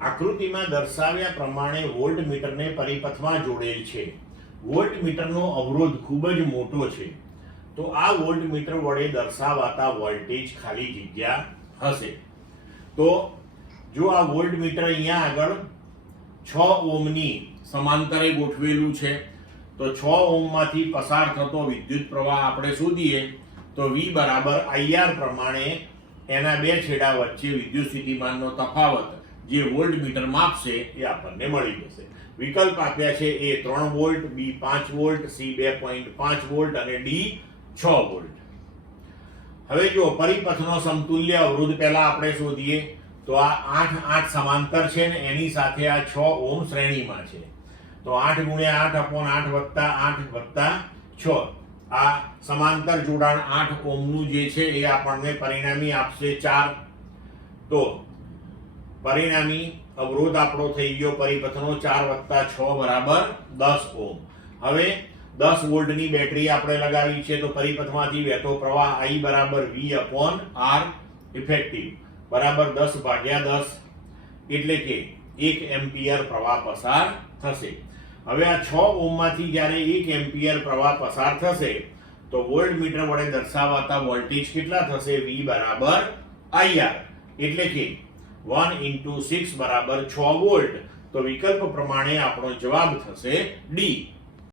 આકૃતિમાં દર્શાવ્યા પ્રમાણે વોલ્ટમીટરને પરિપથમાં જોડેલ છે. વોલ્ટમીટરનો અવરોધ ખૂબ જ મોટો છે, તો આ વોલ્ટમીટર વડે દર્શાવાતા વોલ્ટેજ ખાલી જગ્યા હશે. તો જો આ વોલ્ટમીટર અહીંયા આગળ 6 ઓહ્મની સમાંતરે ગોઠવેલું છે, તો 6 ઓહ્મમાંથી પસાર થતો વિદ્યુત પ્રવાહ આપણે શોધીએ તો V બરાબર IR પ્રમાણે એના બે છેડા વચ્ચે વિદ્યુત સ્થિતિમાનનો તફાવત જે વોલ્ટમીટર માપશે એ આપણને મળી જશે. વિકલ્પ આપ્યા છે A 3 volt, B 5 volt, C 2.5 volt અને D 6 વોલ્ટ. હવે જો પરિપથનો સમતુલ્ય અવરોધ પહેલા આપણે શોધીએ તો આ 8 સમાંતર છે ને એની સાથે આ 6 ઓહ્મ શ્રેણીમાં છે. તો 8 × 8/8 + 8 + 6 આ સમાંતર જોડાણ 8 ઓહ્મનું જે છે એ આપણને પરિણામી આપશે 4. તો પરિણામી અવરોધ આપણો થઈ ગયો પરિપથનો 4 + 6 = 10 ઓહ્મ. હવે 10 વોલ્ટની બેટરી આપણે લગાવી છે, તો પરિપથમાંથી વહેતો પ્રવાહ I બરાબર V/R ઇફેક્ટિવ બરાબર 10/10 એટલે કે 1 એમ્પિયર પ્રવાહ પસાર થશે. હવે આ 6 ઓહ્મમાંથી જ્યારે 1 એમ્પિયર પ્રવાહ પસાર થશે તો વોલ્ટમીટર વડે દર્શાવાતા વોલ્ટેજ કેટલા થશે? V બરાબર IR એટલે કે 1 × 6 = 6 વોલ્ટ. તો વિકલ્પ પ્રમાણે આપણો જવાબ થશે D.